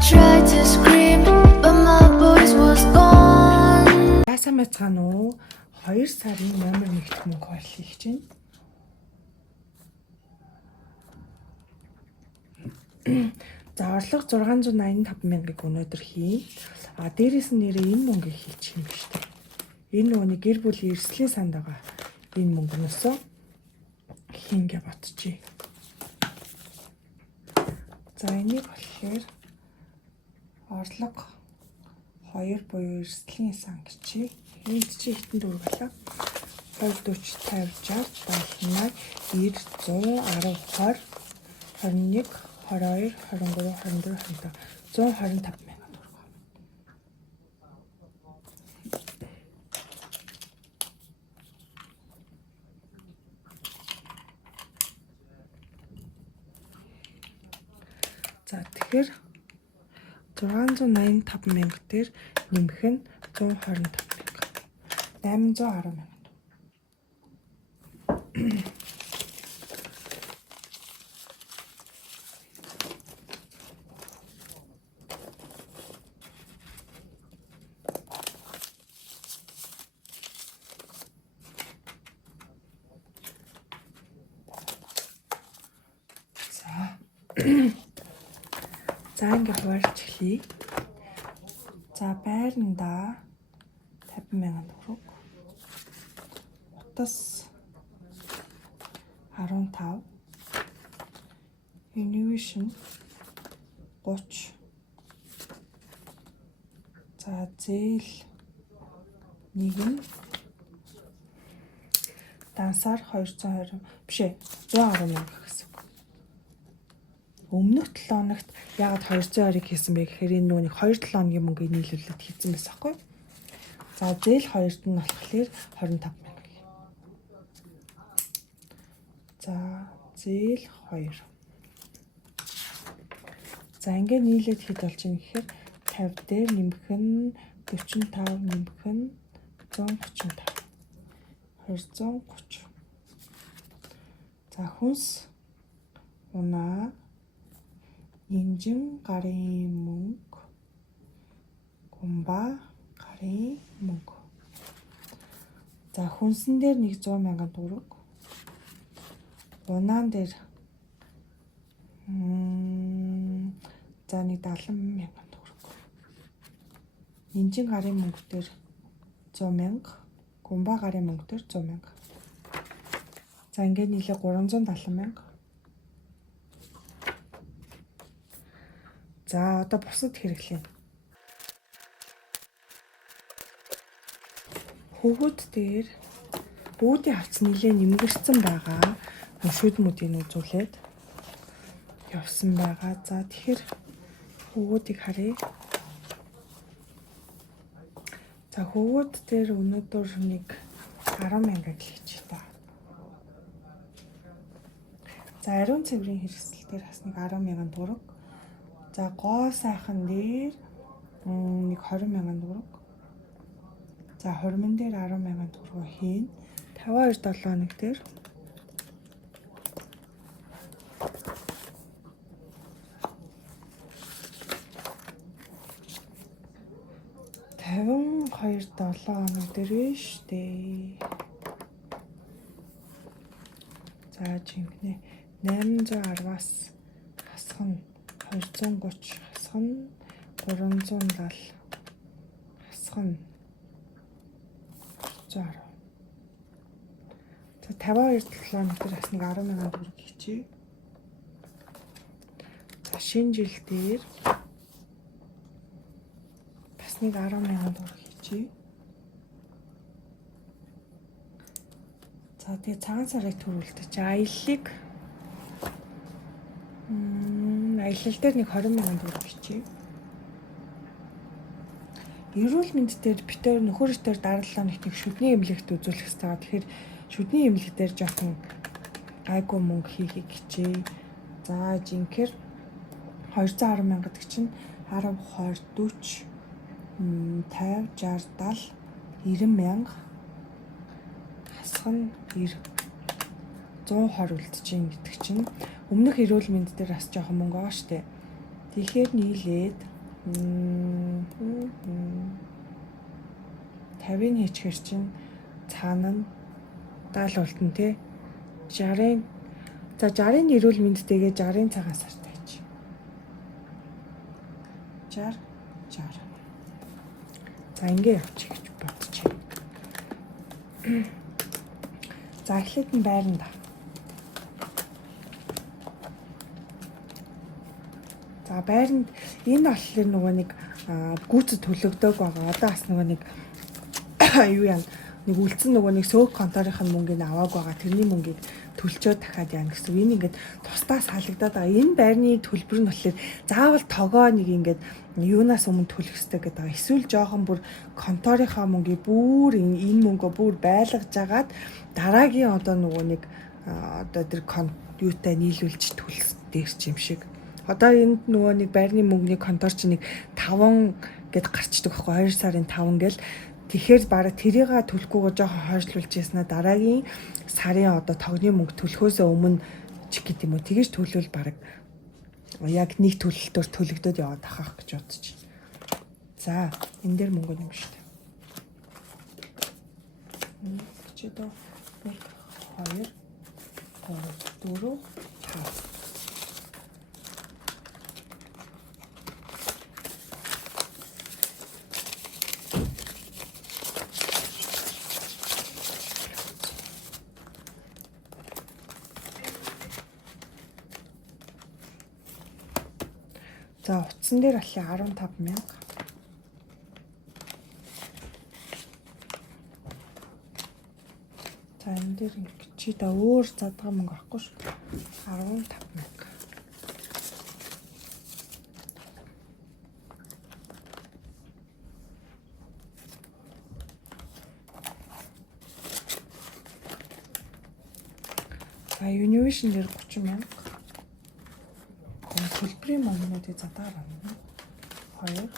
tried to scream, but my voice was gone. Яасан мэцгаан уу 2 сарын номер 1-т мөнгө хуваалцах гэж байна. За орлого 685 мянгаыг өнөөдөр хийн. Дээрээс нь нэрээ энэ мөнгөийг хийчих юм биш үү? Энэ нөгөөний гэр бүлийн эрсдлийн санд байгаа энэ мөнгнөөсөө хийн гэж бодчихъя. За энийг болохоор орлого 2 буюу эрсдлийн сан гэчий. Энд чи хитэн дөрөв болоо. 20 40 50 60 70 80 90 100 10 20 21 22 23 24 125 мянган төгрөг. За тэгэхээр 685 мянга дээр нэмэх нь 125 мянга. 810 мянга. За ингээ хуваалж эхлэе. За байранда 50 мянган төгрөг. Утас 15. Innovation 30. За зээл 1. Дансаар 220 биш ээ 110 мянга гэсэн. Өмнөх 7 хоногт ягаад 220-ыг хийсэн бэ гэхээр энэ нүуник 2-7 хоногийн мөнгөийг нийлүүлээд хийсэн байсан байхгүй. За зээл 2-т нь болохоор 25 мянга. За зээл 2. За ингээ нийлээд хэд болж юм гэхээр 50 дээр нэмэх нь 45 нэмэх нь 135. 230. За хүнс унаа инжин гарын мөнгө гумба гарын мөнгө. За хүнсэн дээр 100 мянган төгрөг. Унаан дээр за 70 мянган төгрөг. Инжин гарын мөнгө дээр 100 мянга, гумба гарын мөнгө дээр 100 мянга. За ингээд нийлээ 370 мянга. За одоо бусад хэрэглэе. Хөвгүүд дээр бүүдийн хавц нэлээ нэмгэрсэн байгаа. Шүдмүүдийг үзүүлээд явсан байгаа. За тэгэхээр хөвгүүдийг харъя. За хөвгүүд дээр өнөөдөр нэг 10 мянга гэлж та. За ариун цэврийн хэрэгсэл дээр бас нэг 10 мянган төгрөг. За гоо сайхан дээр нэг 20 мянган төгрөг. За хормон дээр 10 мянган төгрөг хийн. 5271 дээр 5271 дээр биш дээ. За жинхнэ 810-аас хасах нь 230 хасах нь 370 хасах нь 110. За 52 км бас нэг 10 мянган төгрөг хийчихье. За шинэ жил дээр бас нэг 10 мянган төгрөг хийчихье. За тэгээ цагаан сарыг төрүүлдэг. Аяллыг аялал дээр нэг 20 мянган төгрөг бичиж. Эрүүл мэнд дээр битээр нөхөр дээр дараалал нэг шүдний эмнэлэгт үзүүлэх хэрэгтэй. Тэгэхээр шүдний эмнэлэг дээр жоохон гайгүй мөнгө хийхийг хичээе. За жинхэр 210 мянга гэдэг чинь 10 20 40 50 60 70 90 мянга хасах нь 90 120 үлдчихээн гэдэг чинь өмнөх эрүүл мэнд дээр бас жоохон мөнгө байгаа штэ. Тэгэхээр нийлээд 50-ыг хийчихэр чинь цаана нь 70 болтон тий. 60-ын за 60-ын эрүүл мэндтэйгээ 60-ын цагаан сартай гэж. 60 60. За ингээ явчих гэж бодож байна. За эхлээд нь байранда. За байранд энэ болохоор нөгөө нэг гүйцэд төлөгдөг байгаа. Одоо бас нөгөө нэг юу яа нэг үлдсэн нөгөө нэг сөөх конторын мөнгөний авааг байгаа. Тэрний мөнгийг төлчөө дахиад яана гэсэн. Энэ ингээд тусдаа салагдаад байгаа. Энэ байрны төлбөр нь болохоор заавал тогоо нэг ингээд юунаас өмнө төлөх хэрэгтэй гэдэг байгаа. Эсвэл жоохон бүр конторынхаа мөнгийг бүр энэ мөнгөө бүр байлгаж агаад дараагийн одоо нөгөө нэг одоо тэр юутай нийлүүлж төлөх дээр ч юм шиг. Одоо энд нөгөө нэг байрны мөнгөний контор чинь нэг 5 гэд гарчдаг байхгүй 2 сарын 5 гэл. Тэгэхээр бараг тэрийг төлөхгүйгээр жоохон хойшлуулж яснаа дараагийн сарын одоо тогны мөнгө төлөхөөсөө өмнө ч гэдэг юм уу. Тэгэж төлөвл бараг яг нэг төлөлтөөр төлөгдөд яваад ахах гэж бодож байна. За энэ дээр мөнгө юм шүү дээ. Чи доо 1 2 3 4 5. За утсан дээр болохоор 15,000. За энэ дээр чи да өөр задгаа мөнгө авахгүй шүү. 15,000. За Univision дээр 30,000. Төлбөрийн мөнгнүүдийг задаар авна. 2 3.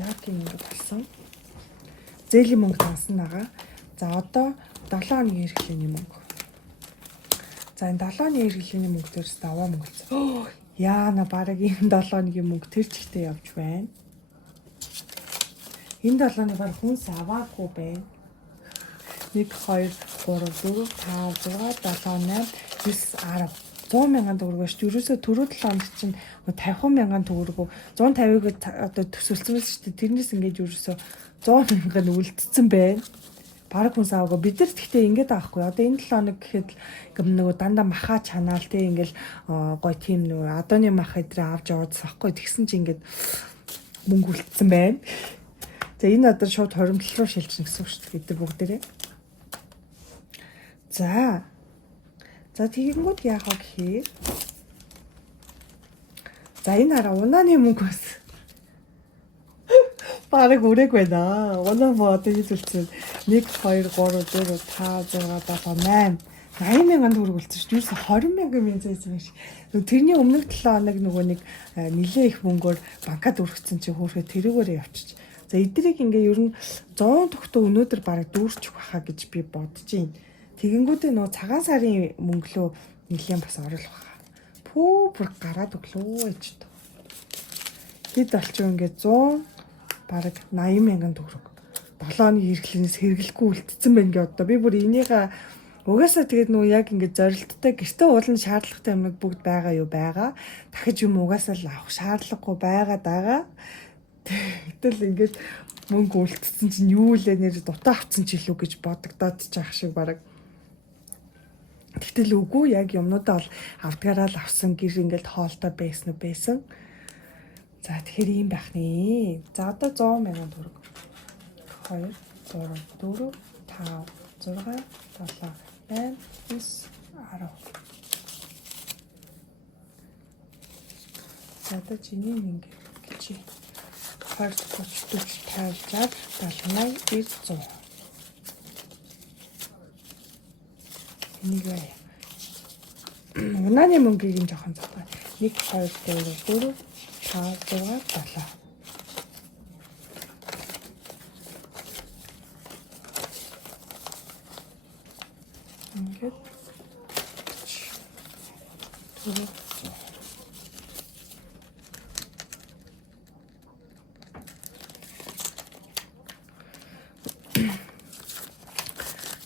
Яг ингэ болсон. Зээлийн мөнгө тансан байгаа. За одоо 7 хоногийн хэрэглээний мөнгө. За энэ 7 хоногийн хэрэглээний мөнгө дээрс даваа мөнгө болсон. Яана бараг энэ 7 хоногийн мөнгө тэр чигтээ явж байна. Энэ 7 хоног баг хүнс аваагүй байна. 1 2 3 4 5 6 7 8 9 10 100,000 төгрөгөө шүү. Ерөөсөө түрүү 7 хоног чинь 50,000 төгрөгөө 150-ыг одоо төсөлсөн байсан шүү дээ. Тэрнээс ингээд ерөөсөө 100,000 нь үлдсэн байна. Бараг хүн савгаа бид нар тэгтээ ингээд аахгүй. Одоо энэ 7 хоног гэхэд нөгөө дандаа маха чанаал те ингээл гой тийм нөгөө адооны мах эдрээ авч яваадсан аахгүй. Тэгсэн чинь ингээд мөнгө үлдсэн байна. За энэ одоо шууд хоримтлал руу шилжих гэсэн үг шүү дээ. Бид нар бүгдээрээ. За тэгэнгүүт яах вэ гэхээр за энэ хараа унааны мөнгө бас бараг үрэг байна. Унаа мод хийлүүлсэн. 1 2 3 4 5 6 7 8 80,000 төгрөг үлдсэн шүү. Юусе 20,000 мянзаас биш. Тэрний өмнөх 7 хоног нөгөө нэг нилээ их мөнгөөр банкад өргөцсөн чи хөөхөө тэрүүгээрээ явчих. За эдрийг ингээ ер нь 100 төгтөө өнөөдөр бараг дүүрчих байхаа гэж би бодож байна. Тэгэнгүүтээ нөгөө цагаан сарын мөнгөлөө нэлээд бас оруулах байхаа. Бүр гараад өглөө ээж тоо. Хэд болчих ингээ 100 бараг 80,000 төгрөг. 7 хоногийн хэрэглэнээс хэрэглэхгүй үлдсэн байна гэ одоо. Би бүр энийгээ угаасаа тэгээд нөгөө яг ингээ зорилттой гэртээ уулын шаардлагатай юмнууд бүгд байгаа юу байгаа. Дахиж юм угаасаа л авах шаардлагагүй байгаа. Гэтэл ингээд мөнгө үлдсэн чинь юу лээ нэр дутаа авцсан ч илүү гэж бодогдоод чаах шиг бараг. Тэгтэл үгүй яг юмнуудаа бол авдгаараа л авсан гэр ингээд хоолтой байсан. За тэгэхээр ийм байх нэ. За одоо 100,000 төгрөг. 2 3 4 5 6 7 8 9 10. За одоо чиний нэг гэж 20 30 40 50 60 70 80 100. Энийг унааны мөнгийг нь жоохон зогсоо. 1 2 3 4 5 6 7. ингээд түрүү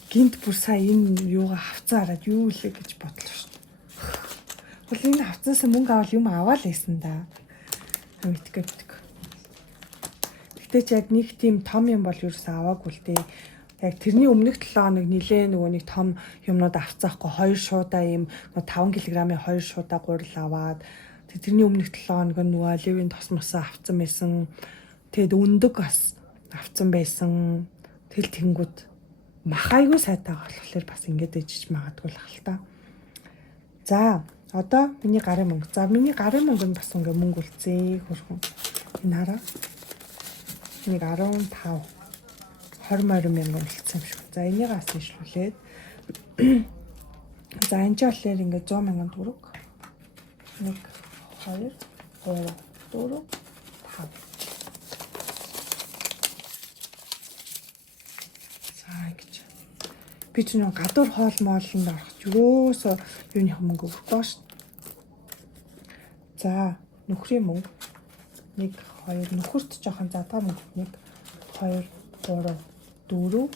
гинт бүр сая энэ юугаа хавцаа хараад юу илээ гэж бодлоо шүү дээ. Бол энэ хавцаас мөнгө авал юм аваад лээсэн да. Мэдгүй. Гэтэ ч яг нэг тийм том юм бол юусэн аваагүй л дээ. Яг тэрний өмнөх 7 хоног нилээ нөгөө нэг том юмнууд авцаахгүй 2 шуудаа ийм 5 кг-ийн 2 шуудаа гурил аваад тэрний өмнөх 7 хоног нөгөө оливын тос мосоо авцсан байсан. Тэгэд өндөг бас авцсан байсан. Тэгэл тэнгүүд махайгүй сайтаа болохоор бас ингэж ижиж магадгүй л хал та. За одоо миний гарын мөнгө. За миний гарын мөнгө нь бас ингээ мөнгө үлцээ хөрхөн. Энэ хараа. Нэг 15 20 мянган үлдсэн юм шиг. За энийг бас ижлүүлээд. За энэ ч болохоор ингээ 100 мянган төгрөг. 1 2 3 4 5. За ингэж. Би ч нэг гадуур хоол мооллонд орох ч юусоо юуны мөнгө өгөхгүй шүү. За нөхрийн мөнгө 1 2 нөхөрт жоохон задгаа мөнгө 1 2 3 4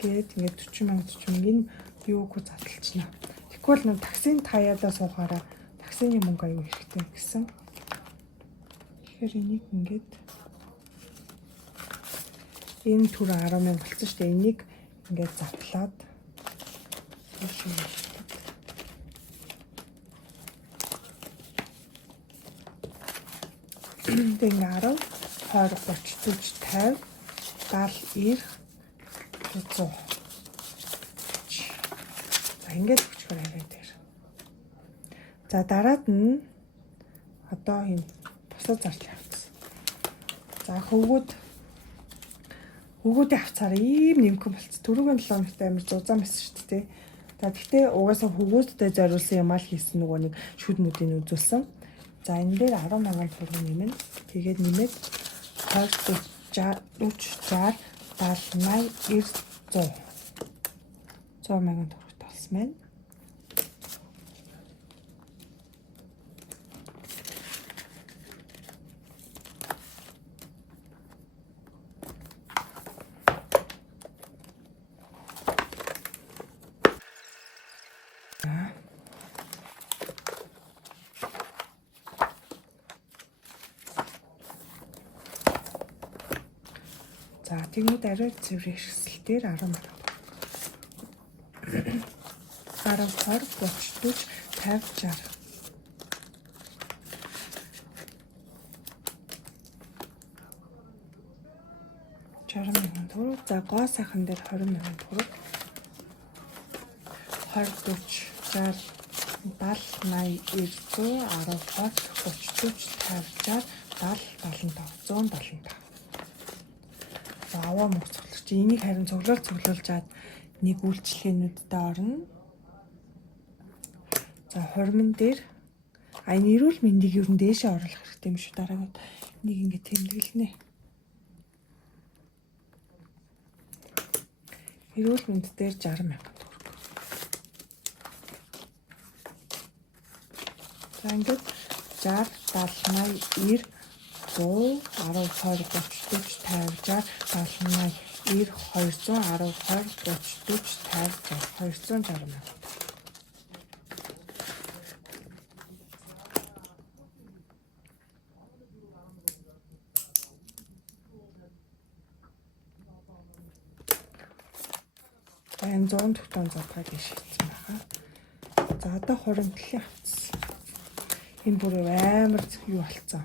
гээд ингээд 40 мянга энэ юуг задлчихна. Тэгвэл нэг таксийн таяадаа суухаараа таксины мөнгө аюу хэрэгтэй гэсэн. Тэгэхээр энийг ингээд энэ түр 10 мянга болсон шүү дээ. Энийг ингээд задлаад тэг ингээ 10 20 30 40 50 70 90 100. За ингээд өчгөр арай дээр. За дараад нь одоо энэ бусад зарлал авчихсан. За хөвгүүдийн авцаараа ийм нэмхэн болц. Түрүүгийн 7 хоногт амар зузаан байсан шүү дээ. За гэхдээ угаасаа хөвгүүдтэй зориулсан юм аа л хийсэн нөгөө нэг шүд мүдийг үзүүлсэн. За энэ дээр 10 мянган төгрөг нэмэн. Тэгээд нэмээд 20 40 60 70 80 90 100. 100 мянган төгрөг болсон байна. За тэгмүүд арай цэвэр хэсгэл дээр 10 мянга. 10 20 30 40 50 60 мянган төгрөг. За гоо сайхан дээр 20 мянган төгрөг. 20 40 60 70 80 90 100 10 20 30 40 50 60 70 75 175. Аваа мөх цоглож. Энийг харин цуглуулжаад нэг үйлчлэгээнүүдтэй орно. За хормон дээр энэ эрүүл мэндийг ер нь дээшээ оруулах хэрэгтэй юм шүү. Дараагаад нэг ингэ тэмдэглэнэ. Эрүүл мэнд дээр 60 мянга төгрөг. За ингээд 60 70 80 90 100 10 20 30 40 50 60 70 80 90 200 10 20 40 50 60 260 мянга. Энэ 100 төгтөн зургаа гэж шийдсэн байгаа. За одоо хуримтлалын авцсан. Энэ бүр амар юу болцсон.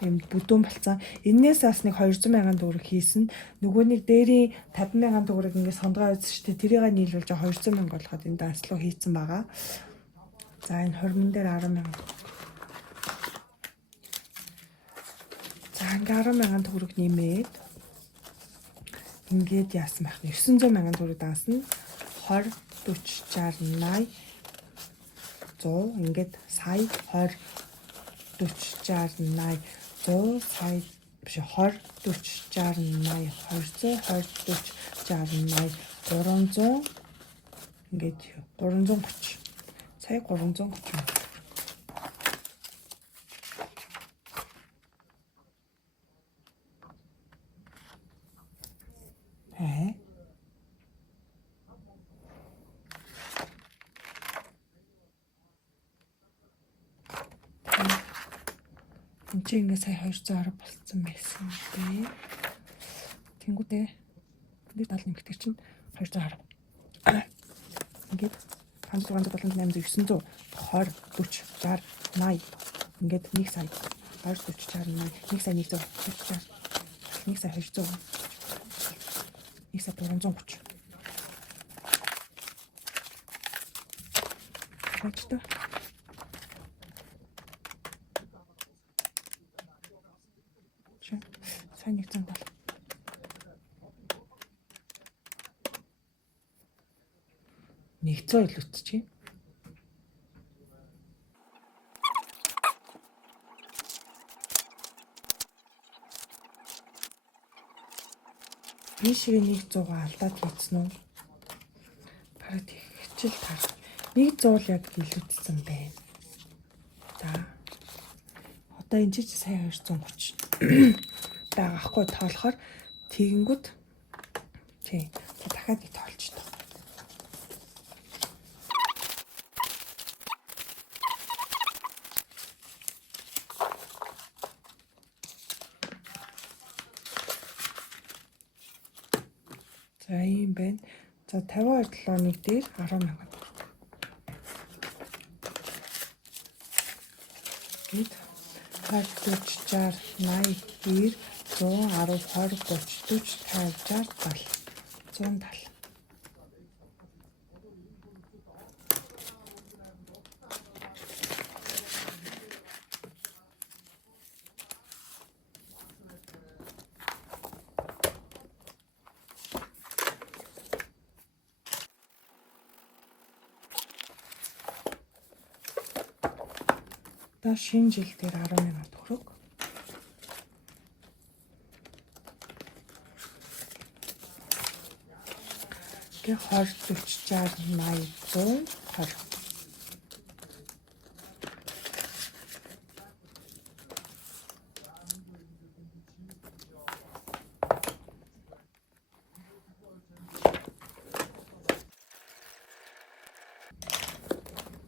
Ийм бүдүүн болцсон. Эннээс бас нэг 200 мянган төгрөг хийсэн. Нөгөө нэг дээрийн 50 мянган төгрөг ингээд сондгоо үзсэн шүү дээ. Тэрийг нийлүүлж 200 мянга болгоод энэ дааслуу хийцэн байгаа. За энэ хормон дээр 10 мянган төгрөг. За ингээд 10 мянган төгрөг нэмээд ингээд яасан байх нь 900 мянган төгрөг даасна. 20 40 60 80 100 ингээд сая 20 40 60 80 100 сая биш 20 40 60 80 200 20 40 60 80 300 ингээд 330. Сая 330. Энд чинь ингээ сая 210 болцсон байсан дээ. Тэнгүүдээ бид 70 нэмэгдэр чинь 210. Ингээд 500 700 800 900 20 40 60 80 ингээд 1 сая 20 40 60 80 1 сая 100 1 сая 200 1 сая 430. Бачта. Сайн 100 бол. Нэгцөө илүүцчихье. Би шиг 100 алдаад хийцэн үү? Бараг хичээл тар. 100 яг илүүцсэн байна. За. Одоо энэ ч сая 230. Дагахгүй тоолохоор тэгэнгүүт тий дахиад нэг тоолж тоо. За ийм байна. За 52 7-ны дээр 10,000 төгрөг. Гэт 20 40 60 80 90 110 20 30 40 50 60 70 170. Та шинэ жил дээр 10,000 төгрөг. Гэ 20 40 60 80 100 20.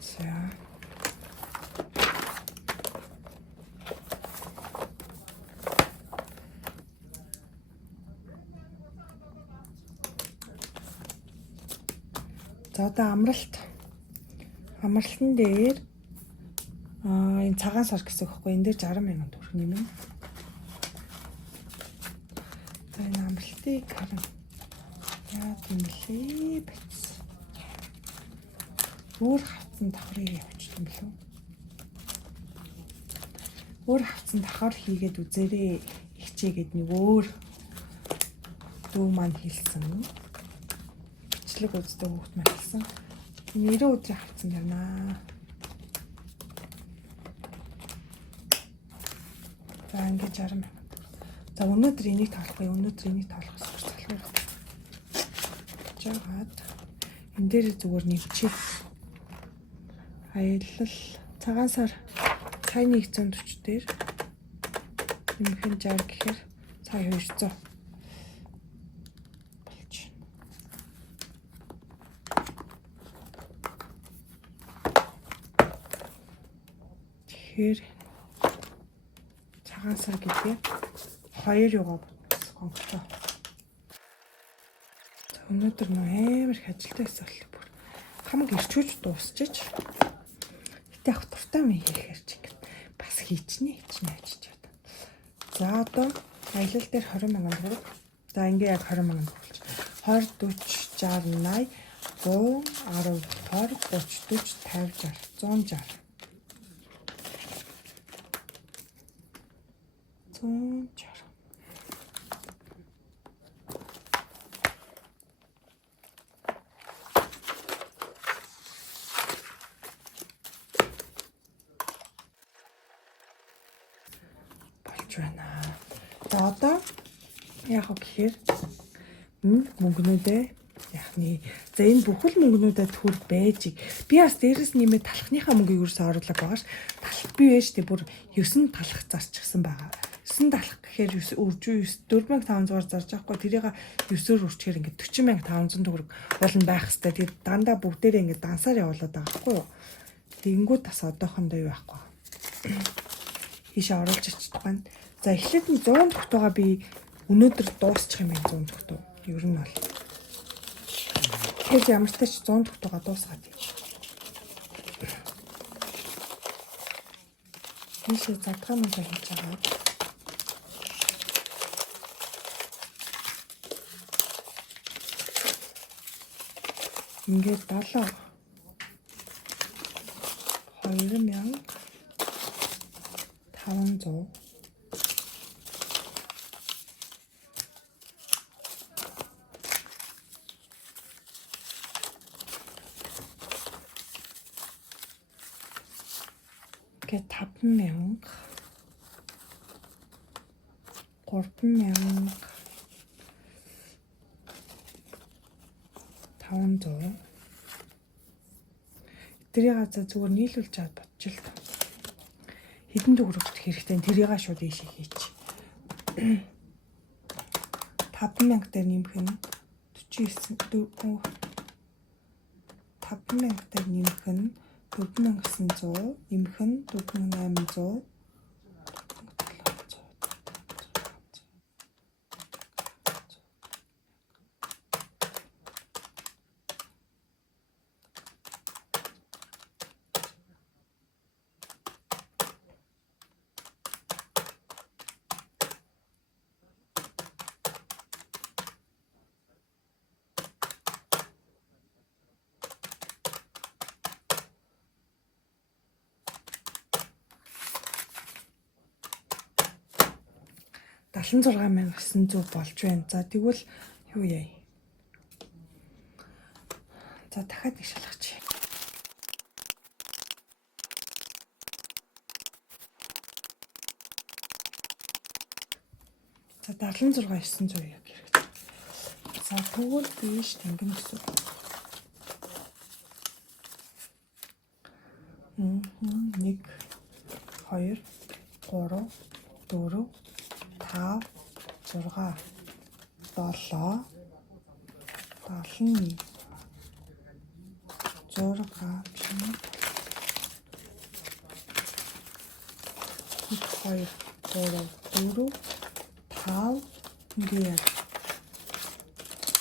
За. За одоо амралт. Амралтын дээр энэ цагаан сар гэсэн үг хэвгүй. Энэ дээр 60,000 төгрөг нэмэн. За энэ амралтыг харин яа гэмлээ бац. Өөр хавцсан давхрыг явуулчихсан билүү? Өөр хавцсан давхар хийгээд үзээрэй. Ихчээгээд нэг өөр дүү маань хэлсэн. Бичлэг үздэг хүүхд маань хэлсэн. 90 өдрийн хавцсан байна. За ингээд 60,000. За өнөөдөр энийг тоолохгүй. Өнөөдөр энийг тоолох гэсэн залхуур. Жаагаад энэ дээр зүгээр нэвчээ. Аялал цагаан сар цайны 140 дээр нэмхэн 60 гэхээр цай 200 болж. Тэгэхээр цагаан сар гэдэг 2 яваа конкрет. Өнөөдөр нөө амар их ажилтай байсан бол хамаг ирчүүж дуусчиж. Гэтэ яг туртаа мэй хийхээр ч ингэ бас хийчнэ ажиж байна. За одоо аялал дээр 20,000 төгрөг. За ингээ яг 20,000 төгрөж. 20 40 60 80 110 20 30 40 50 60 160. 160. Болж байна. За одоо яг гэхээр мөнгнүүдээ яхны. За энэ бүхэл мөнгнүүдэд төр байж. Би бас дээрэс нэмээд талхныхаа мөнгийг юусэн оруулаг байгаа ш. Талх би байж тэг бүр 9 талх зарчихсан байгаа. 9 талх гэхээр өржүү 4500-аар зарж байхгүй. Тэрийг 9-өөр үрчгээр ингээд 40500 төгрөг болно байх хэвээр. Тэгээд дандаа бүгдээрээ ингээд дансаар явуулаад байгаа байхгүй юу? Тэгэнгүүт бас одоохондоо юу байхгүй. Хишээ оруулж ичдэг байна. За эхлээд нь 100 тогтоогоо би өнөөдөр дуусчих юм байна 100 тогтоо. Ер нь бол. Тэгэхээр ямар ч тач 100 тогтоогоо дуусгаад. Хишээ задгаануудаа хийж байгаа. Ингээд 7 2500 гэ 5000 3000 500 тэрийг за зүгээр нийлүүлж чад бодчих л та. Хэдэн төгрөг хэрэгтэй тэрийг шууд ийшээ хийч. 5000 дээр нэмэх нь 49 5000 дээр нэмэх нь 4900 нэмэх нь 4800 76900 болж байна. За тэгвэл юу яа? За дахиад нэг шалгачих. За 76900 яг хэрэгтэй. За тэгвэл биш тэнгэн гэсэн. 1 2 3 4 5 6 7 71 6 2 3 4 5 ингээд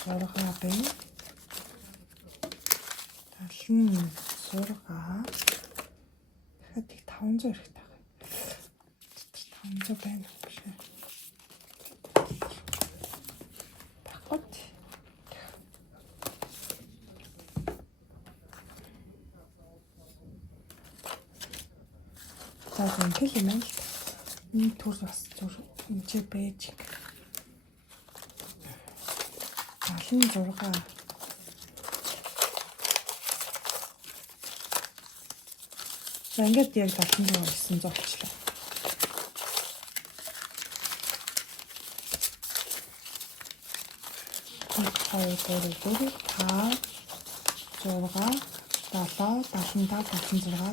6 бай 76 дахиад 500 хэрэгтэй байна. 500 байна биш үү? За ингээл юм л нэг төр бас зүр энэ байж 76 за ингээд яг 70900 болчихлоо. Хаяа 4 5 6 7 75 76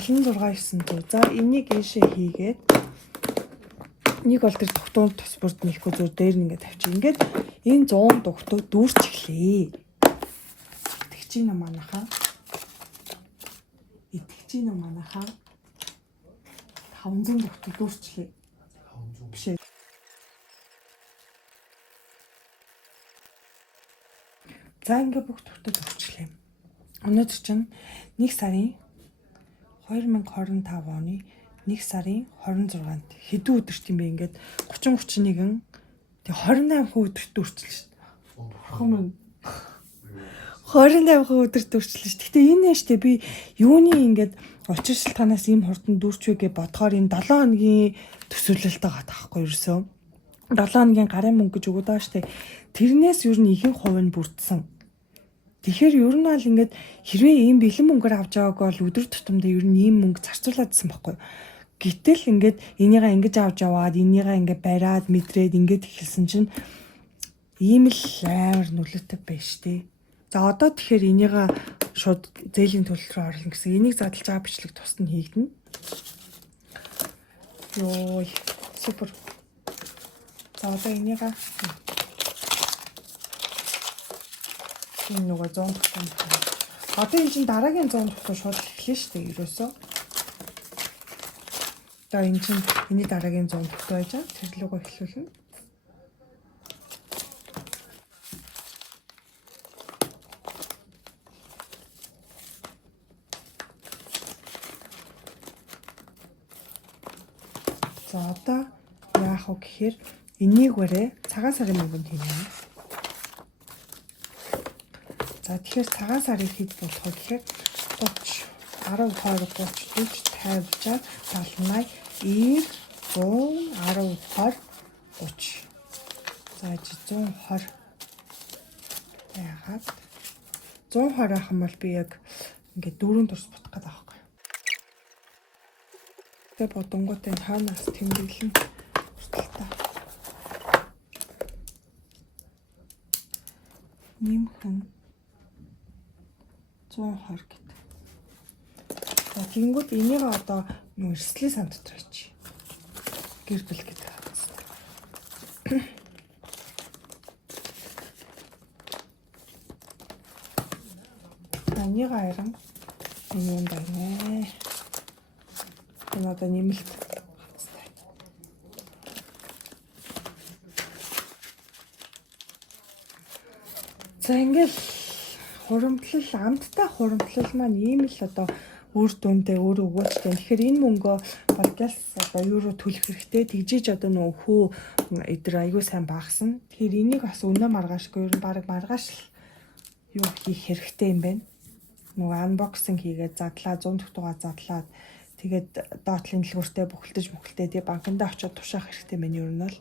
76 за энийг ийшээ хийгээд нэг бол тэр тогтоонд тус бүрд нэхгүй зүр дээр нэгээ тавьчих. Ингээд энэ 100 тогтоо дүүрч эхлэе. Итгэж гин манайхаа. 500 тогтоо дүүрчлээ. Биш ээ. За ингээ бүх тогтод өгчлээ. Өнөөдөр чинь 1 сарын 2025 оны 1 сарын 26-нд хэдэн өдөрт юм бэ ингээд 30 31 тэг 28 өдөрт үрчлээ шүү дээ. 28 өдөрт үрчлээ шүү. Гэтэ энэ нэштэй би юуны ингээд учир шалтгаанаас ийм хурдан дүүрчвэгээ бодохоор энэ 7 хоногийн төсөөлөлт байгаа таахгүй ерөөсөө. 7 хоногийн гарын мөнгө гэж өгöd байгаа шүү дээ. Тэрнээс юу н ихэнх хувь нь бүрдсэн. Тэгэхээр ер нь бол ингээд хэрвээ ийм бэлэн мөнгөөр авч байгаагүй бол өдөр тутамдаа ер нь ийм мөнгө зарцуулаадсан байхгүй. Гэтэл ингээд энийгээ ингэж авч яваад энийгээ ингээд бариад мэдрээд ингээд эхэлсэн чинь ийм л амар нөлөөтэй байна шүү дээ. За одоо тэгэхээр энийгээ шууд зээлийн төлөл рүү оруулна гэсэн. Энийг задлж байгаа бичлэг тусад нь хийгдэнэ. Йой, супер. За одоо энийгээ энэ нөгөө 100 тогтоом. Одоо энэ чинь дараагийн 100 тогтоом шууд эхлэв шүү дээ ерөөсөө. Одоо энэ чинь энэний дараагийн 100 тогтоом байж байгаа. Тэр лугаа эхлүүлнэ. За одоо яах вэ гэхээр энийг барай цагаан сарын мөнгөнд хийнэ. За тэгэхээр цагаан сарыг хэд болох вэ гэхээр 30 10 20 30 40 50 60 70 80 100 10 20 30. За 120 яагаад 120 ах юм бол би яг ингээд дөрөв тус бутах гэдэг аахгүй. Тэгээ бодонготой хаанаас тэмдэглэн хүртэлтэй. Нэмхэн 120 гэдэг. За тэгэнгүүт энийг одоо нөө эрсдлийн сан дотор очие. Гэр бүл гэдэг хаалт. Энийг харин юм байна. Энэ одоо нэмэлт. За ингээл хуримтлал амттай хуримтлал маань ийм л одоо үр дүндээ өөрөө өгөөчтэй. Тэгэхээр энэ мөнгөө болгоос одоо юу руу төлөх хэрэгтэй. Тэгжиж одоо нөгөө хөө эдэр аягүй сайн багасна. Тэгэхээр энийг бас өнөө маргаашгүй ер нь баг маргааш л юу хийх хэрэгтэй юм байна. Нөгөө анбоксинг хийгээд задлаа 100 тогтоогоо задлаад тэгээд доотлын дэлгүүртээ бүхэлдэж тий банкндаа очиод тушаах хэрэгтэй байна ер нь бол.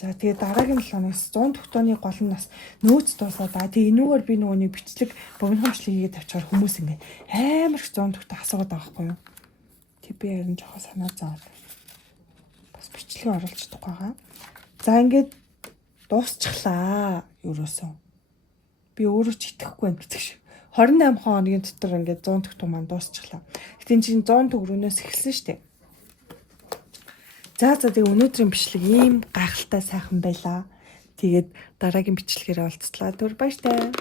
За тэгээд дараагийн 7 хоногс 100 тогтооны гол нь бас нөөц дуусаад тэгээ энүүгээр би нөгөө нэг бичлэг богинохомчлыг хийгээд авчаар хүмүүс ингээ амар их 100 тогтоо асуугаад байгаа байхгүй юу. Тэг би ярин жоохон санаа зовоод бас бичлэгээ оруулж чадахгүй байгаа. За ингээд дуусчихлаа ерөөсөө. Би өөрөө ч итгэхгүй байна гэдэг шиг. 28 хоногийн дотор ингээд 100 тогтоо маань дуусчихлаа. Гэтэ энэ чинь 100 төгрөгнөөс эхэлсэн шүү дээ. За тэгээ өнөөдрийн бичлэг ийм гайхалтай сайхан байлаа. Тэгээд дараагийн бичлэгээр уулзлаа. Түр баяртай.